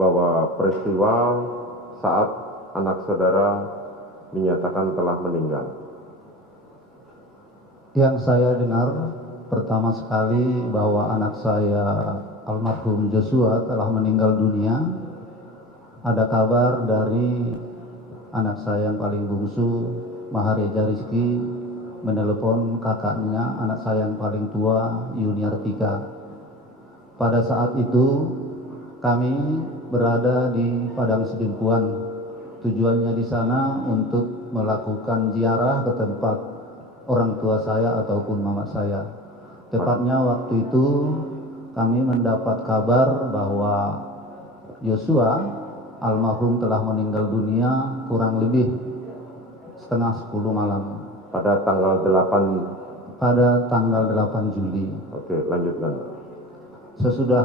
bahwa peristiwa saat anak saudara dinyatakan telah meninggal. Yang saya dengar pertama sekali bahwa anak saya almarhum Joshua telah meninggal dunia. Ada kabar dari anak saya yang paling bungsu, Mahareja Rizky, menelepon kakaknya, anak saya yang paling tua, Yuni Artika. Pada saat itu kami berada di Padang Sedimpuan. Tujuannya di sana untuk melakukan ziarah ke tempat orang tua saya ataupun mama saya. Tepatnya waktu itu kami mendapat kabar bahwa Joshua almarhum telah meninggal dunia kurang lebih setengah 10 malam. Pada tanggal 8. Pada tanggal 8 Juli. Oke, lanjutkan. Sesudah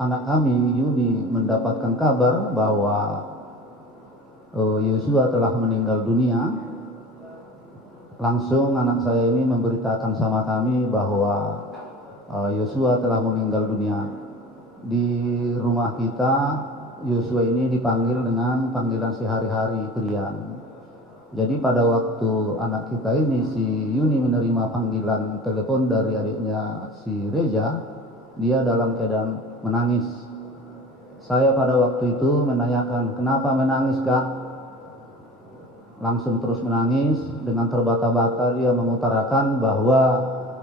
anak kami Yuni mendapatkan kabar bahwa Joshua telah meninggal dunia, langsung anak saya ini memberitakan sama kami bahwa Joshua telah meninggal dunia. Di rumah kita Joshua ini dipanggil dengan panggilan sehari-hari Prian. Jadi pada waktu anak kita ini si Yuni menerima panggilan telepon dari adiknya si Reja, dia dalam keadaan menangis. Saya pada waktu itu menanyakan, kenapa menangis kak? Langsung terus menangis, dengan terbata-bata dia mengutarakan bahwa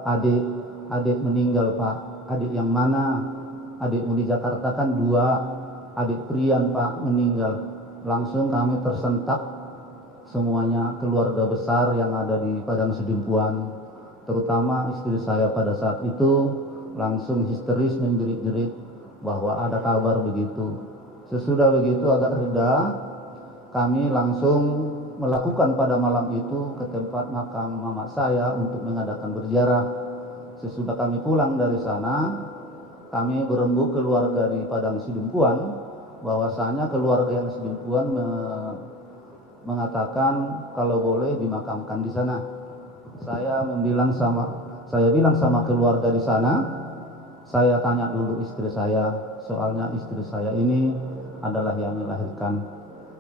adik meninggal pak. Adik yang mana? Adikmu di Jakarta kan 2, adik Prian pak meninggal. Langsung kami tersentak, semuanya keluarga besar yang ada di Padang Sedimpuan, terutama istri saya pada saat itu langsung histeris menjerit-jerit bahwa ada kabar begitu. Sesudah begitu agak reda, kami langsung melakukan pada malam itu ke tempat makam mama saya untuk mengadakan berziarah. Sesudah kami pulang dari sana, kami berembuk keluarga di Padang Sedimpuan, bahwasanya keluarga yang Sedimpuan mengatakan kalau boleh dimakamkan di sana. Saya bilang sama keluarga di sana, saya tanya dulu istri saya, soalnya istri saya ini adalah yang melahirkan.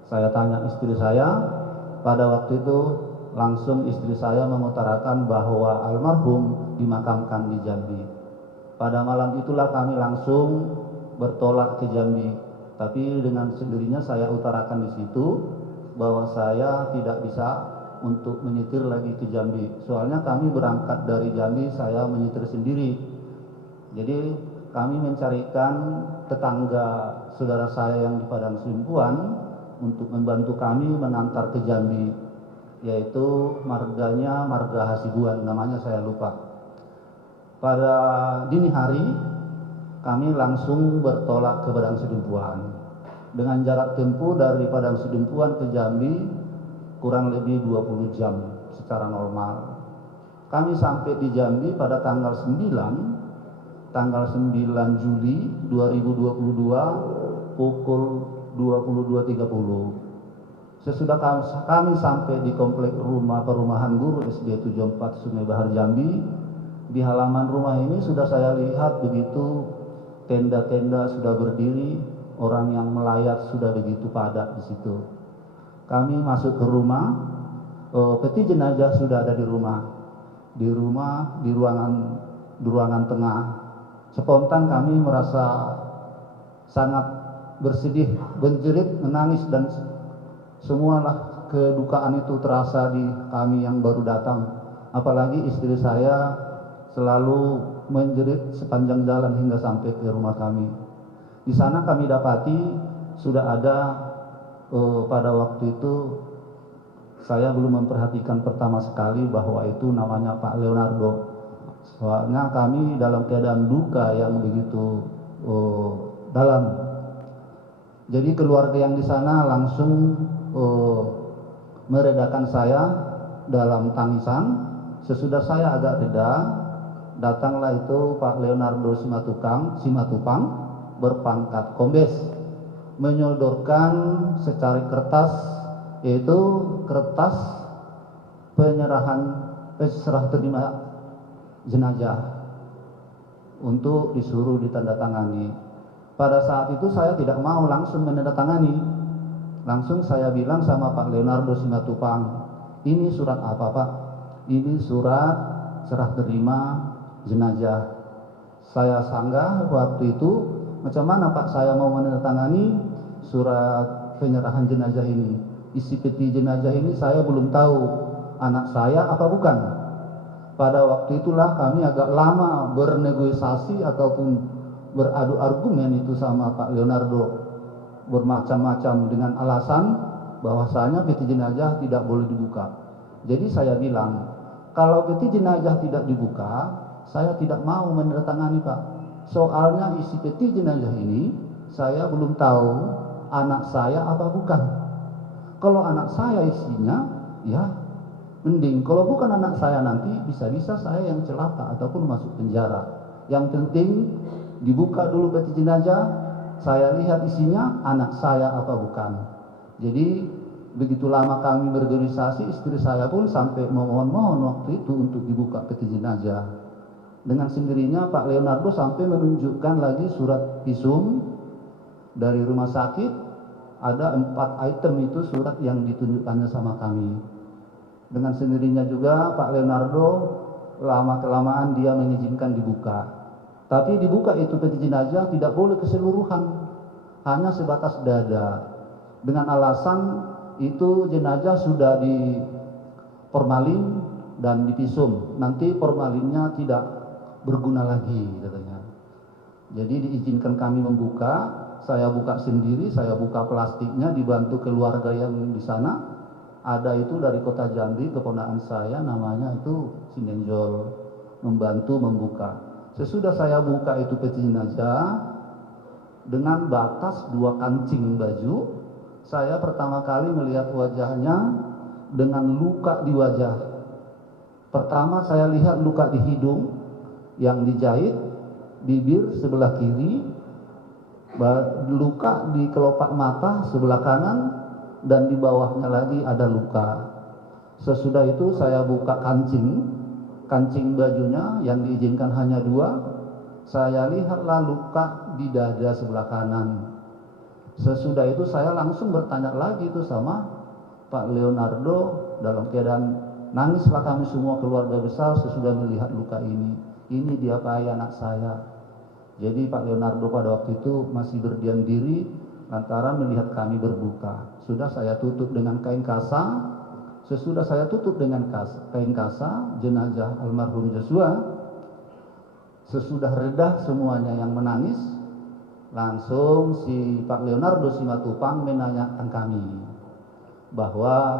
Saya tanya istri saya, pada waktu itu langsung istri saya mengutarakan bahwa almarhum dimakamkan di Jambi. Pada malam itulah kami langsung bertolak ke Jambi, tapi dengan sendirinya saya utarakan di situ bahwa saya tidak bisa untuk menyetir lagi ke Jambi. Soalnya kami berangkat dari Jambi, saya menyetir sendiri. Jadi kami mencarikan tetangga saudara saya yang di Padang Sedimpuan untuk membantu kami mengantar ke Jambi, yaitu marganya Marga Hasibuan, namanya saya lupa. Pada dini hari kami langsung bertolak ke Padang Sedimpuan. Dengan jarak tempuh dari Padang Sedimpuan ke Jambi kurang lebih 20 jam secara normal. Kami sampai di Jambi pada tanggal 9 Juli 2022 pukul 22.30. Sesudah kami sampai di komplek perumahan guru SD 74 Sungai Bahar Jambi, di halaman rumah ini sudah saya lihat begitu tenda-tenda sudah berdiri, orang yang melayat sudah begitu padat di situ. Kami masuk ke rumah, peti jenazah sudah ada di rumah. Di ruangan tengah. Spontan kami merasa sangat bersedih, berjerit, menangis, dan semualah kedukaan itu terasa di kami yang baru datang. Apalagi istri saya selalu menjerit sepanjang jalan hingga sampai ke rumah kami. Di sana kami dapati sudah ada pada waktu itu saya belum memperhatikan pertama sekali bahwa itu namanya Pak Leonardo. Soalnya kami dalam keadaan duka yang begitu dalam. Jadi keluarga yang di sana langsung meredakan saya dalam tangisan. Sesudah saya agak reda, datanglah itu Pak Leonardo Simatupang berpangkat kombes, menyodorkan secari kertas, yaitu kertas serah terima jenazah untuk disuruh ditandatangani. Pada saat itu saya tidak mau langsung menandatangani. Langsung saya bilang sama Pak Leonardo Simatupang, ini surat apa Pak? Ini surat serah terima jenazah. Saya sanggah waktu itu, macam mana Pak saya mau menandatangani surat penyerahan jenazah ini? Isi peti jenazah ini saya belum tahu anak saya apa bukan. Pada waktu itulah kami agak lama bernegosiasi ataupun beradu argumen itu sama Pak Leonardo, bermacam-macam dengan alasan bahwasanya peti jenazah tidak boleh dibuka. Jadi saya bilang, kalau peti jenazah tidak dibuka, saya tidak mau menandatangani Pak. Soalnya isi peti jenazah ini saya belum tahu anak saya apa bukan. Kalau anak saya isinya, ya mending. Kalau bukan anak saya nanti bisa-bisa saya yang celaka ataupun masuk penjara. Yang penting dibuka dulu peti jenazah, saya lihat isinya anak saya apa bukan. Jadi begitu lama kami bernegosiasi, istri saya pun sampai memohon-mohon waktu itu untuk dibuka peti jenazah. Dengan sendirinya Pak Leonardo sampai menunjukkan lagi surat visum dari rumah sakit. Ada 4 item itu surat yang ditunjukkannya sama kami. Dengan sendirinya juga Pak Leonardo lama-kelamaan dia mengizinkan dibuka. Tapi dibuka itu peti jenazah tidak boleh keseluruhan, hanya sebatas dada. Dengan alasan itu jenazah sudah diformalin dan divisum, nanti formalinnya tidak berguna lagi katanya. Jadi diizinkan kami membuka. Saya buka sendiri, saya buka plastiknya dibantu keluarga yang di sana. Ada itu dari kota Jambi, keponakan saya namanya itu Sinenjol, membantu membuka. Sesudah saya buka itu peti jenazah dengan batas 2 kancing baju, saya pertama kali melihat wajahnya dengan luka di wajah. Pertama saya lihat luka di hidung yang dijahit, bibir sebelah kiri, luka di kelopak mata sebelah kanan, dan di bawahnya lagi ada luka. Sesudah itu saya buka kancing bajunya yang diizinkan hanya 2. Saya lihatlah luka di dada sebelah kanan. Sesudah itu saya langsung bertanya lagi itu sama Pak Leonardo, dalam keadaan nangislah kami semua keluarga besar sesudah melihat luka ini. Ini diapai anak saya. Jadi Pak Leonardo pada waktu itu masih berdiam diri lantaran melihat kami berbuka. Sudah saya tutup dengan kain kasa. Sesudah saya tutup dengan kain kasa jenazah almarhum Joshua, sesudah reda semuanya yang menangis, langsung si Pak Leonardo Simatupang menanyakan kami bahwa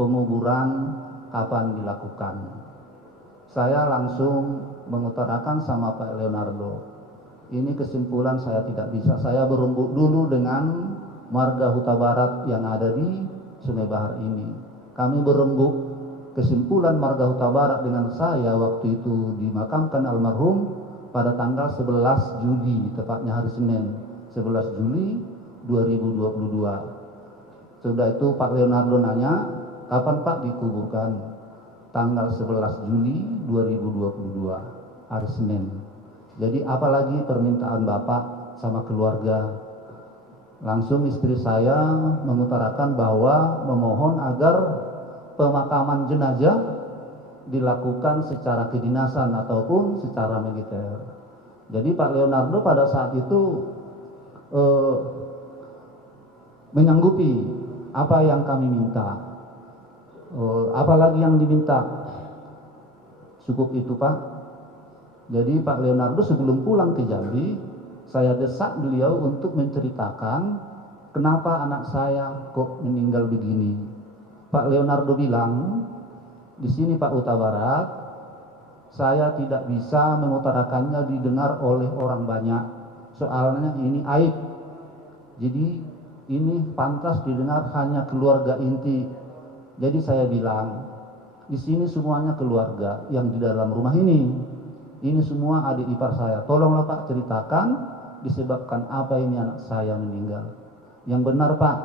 penguburan kapan dilakukan. Saya langsung mengutarakan sama Pak Leonardo, ini kesimpulan saya tidak bisa. Saya berembuk dulu dengan marga Huta Barat yang ada di Sungai Bahar ini. Kami berembuk kesimpulan marga Huta Barat dengan saya waktu itu dimakamkan almarhum pada tanggal 11 Juli, tepatnya hari Senin, 11 Juli 2022. Sudah itu Pak Leonardo nanya, kapan Pak dikuburkan? Tanggal 11 Juli 2022, hari Senin. Jadi apalagi permintaan Bapak sama keluarga. Langsung istri saya mengutarakan bahwa memohon agar pemakaman jenazah dilakukan secara kedinasan ataupun secara militer. Jadi Pak Leonardo pada saat itu menyanggupi apa yang kami minta. Apalagi yang diminta, cukup itu Pak. Jadi Pak Leonardo sebelum pulang ke Jambi, saya desak beliau untuk menceritakan kenapa anak saya kok meninggal begini. Pak Leonardo bilang, di sini Pak Huta Barat, saya tidak bisa mengutarakannya didengar oleh orang banyak, soalnya ini aib. Jadi ini pantas didengar hanya keluarga inti. Jadi saya bilang, di sini semuanya keluarga yang di dalam rumah ini. Ini semua adik ipar saya. Tolonglah Pak ceritakan disebabkan apa ini anak saya meninggal. Yang benar Pak,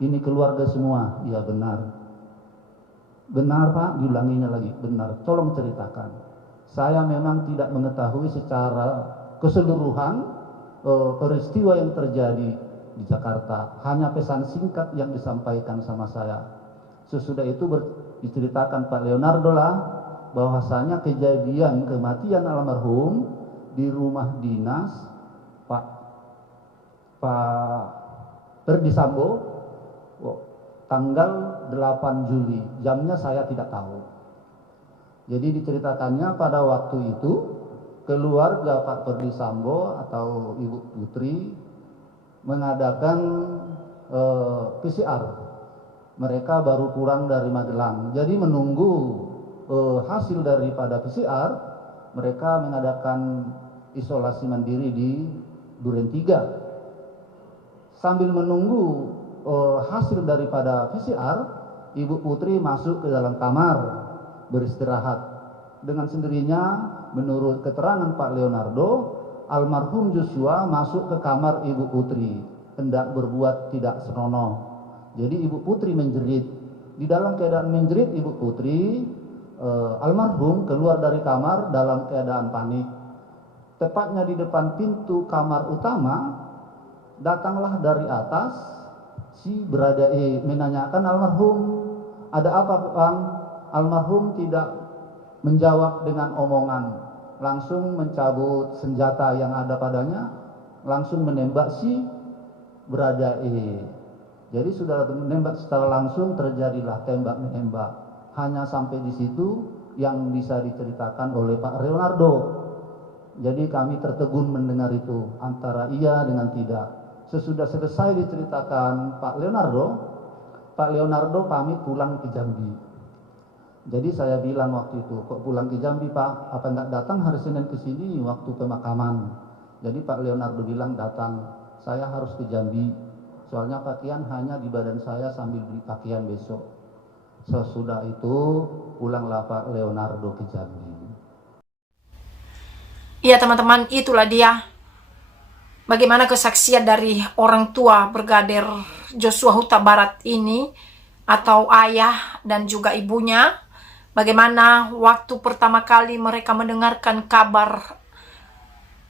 ini keluarga semua. Ya benar. Benar Pak, diulanginya lagi. Benar, tolong ceritakan. Saya memang tidak mengetahui secara keseluruhan peristiwa yang terjadi di Jakarta. Hanya pesan singkat yang disampaikan sama saya. Sesudah itu diceritakan Pak Leonardo lah bahwasanya kejadian kematian almarhum di rumah dinas Pak Ferdi Sambo tanggal 8 Juli. Jamnya saya tidak tahu. Jadi diceritakannya pada waktu itu keluarga Pak Ferdi Sambo atau Ibu Putri mengadakan PCR. Mereka baru pulang dari Magelang. Jadi menunggu hasil daripada PCR, mereka mengadakan isolasi mandiri di Duren 3. Sambil menunggu hasil daripada PCR, Ibu Putri masuk ke dalam kamar beristirahat. Dengan sendirinya, menurut keterangan Pak Leonardo, almarhum Joshua masuk ke kamar Ibu Putri, hendak berbuat tidak senonoh. Jadi Ibu Putri menjerit. Di dalam keadaan menjerit Ibu Putri, almarhum keluar dari kamar dalam keadaan panik. Tepatnya di depan pintu kamar utama, datanglah dari atas si Beradae menanyakan almarhum, ada apa Bang? Almarhum tidak menjawab dengan omongan, langsung mencabut senjata yang ada padanya, langsung menembak si Beradae. Jadi sudah menembak secara langsung, terjadilah tembak menembak. Hanya sampai di situ yang bisa diceritakan oleh Pak Leonardo. Jadi kami tertegun mendengar itu antara iya dengan tidak. Sesudah selesai diceritakan Pak Leonardo pamit pulang ke Jambi. Jadi saya bilang waktu itu, kok pulang ke Jambi Pak? Apa enggak datang hari Senin ke sini waktu pemakaman? Jadi Pak Leonardo bilang datang, saya harus ke Jambi. Soalnya pakaian hanya di badan saya sambil beli pakaian besok. Sesudah itu pulanglah Pak Leonardo ke Jambi. Iya teman-teman, itulah dia bagaimana kesaksian dari orang tua Brigadir Joshua Huta Barat ini, atau ayah dan juga ibunya. Bagaimana waktu pertama kali mereka mendengarkan kabar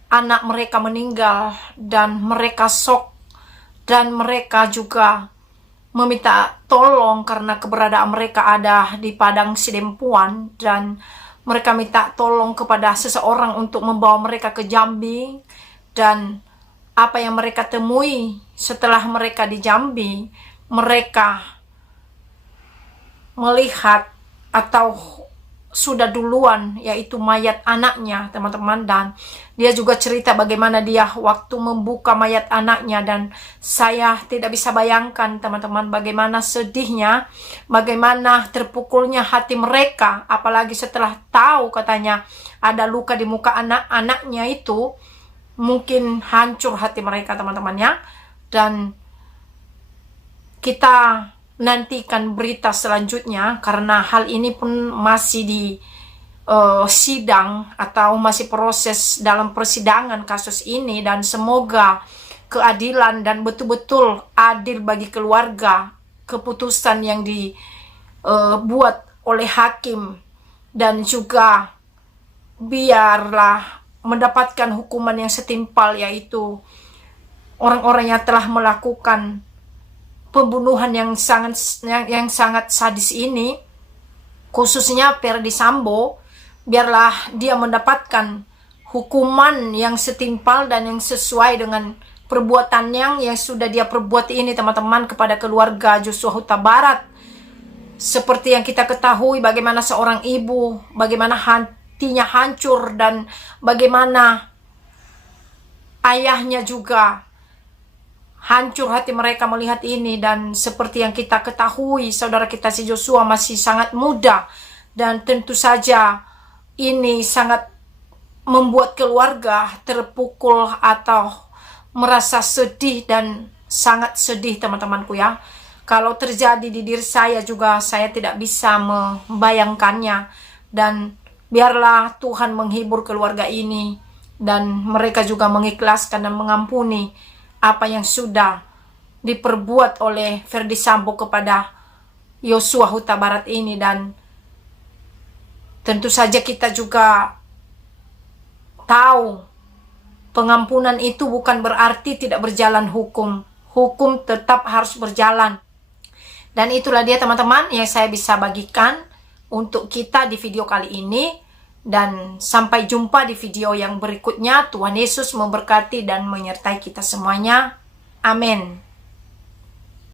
anak mereka meninggal dan mereka shock, dan mereka juga meminta tolong karena keberadaan mereka ada di Padang Sidempuan, dan mereka minta tolong kepada seseorang untuk membawa mereka ke Jambi. Dan apa yang mereka temui setelah mereka di Jambi, mereka melihat atau sudah duluan yaitu mayat anaknya teman-teman. Dan dia juga cerita bagaimana dia waktu membuka mayat anaknya, dan saya tidak bisa bayangkan teman-teman bagaimana sedihnya, bagaimana terpukulnya hati mereka, apalagi setelah tahu katanya ada luka di muka anak-anaknya itu. Mungkin hancur hati mereka teman-teman ya. Dan kita nantikan berita selanjutnya, karena hal ini pun masih di sidang atau masih proses dalam persidangan kasus ini. Dan semoga keadilan dan betul-betul adil bagi keluarga keputusan yang dibuat oleh hakim, dan juga biarlah mendapatkan hukuman yang setimpal, yaitu orang-orang yang telah melakukan pembunuhan yang sangat sadis ini, khususnya Ferdi Sambo. Biarlah dia mendapatkan hukuman yang setimpal dan yang sesuai dengan perbuatan yang sudah dia perbuat ini teman-teman kepada keluarga Joshua Huta Barat. Seperti yang kita ketahui bagaimana seorang ibu, bagaimana hatinya hancur, dan bagaimana ayahnya juga hancur hati mereka melihat ini. Dan seperti yang kita ketahui, saudara kita si Joshua masih sangat muda, dan tentu saja ini sangat membuat keluarga terpukul atau merasa sedih, dan sangat sedih teman-temanku ya. Kalau terjadi di diri saya juga, saya tidak bisa membayangkannya. Dan biarlah Tuhan menghibur keluarga ini, dan mereka juga mengikhlaskan dan mengampuni apa yang sudah diperbuat oleh Ferdi Sambo kepada Joshua Huta Barat ini. Dan tentu saja kita juga tahu Pengampunan itu bukan berarti tidak berjalan hukum. Hukum tetap harus berjalan. Dan itulah dia teman-teman yang saya bisa bagikan untuk kita di video kali ini. Dan sampai jumpa di video yang berikutnya. Tuhan Yesus memberkati dan menyertai kita semuanya. Amin.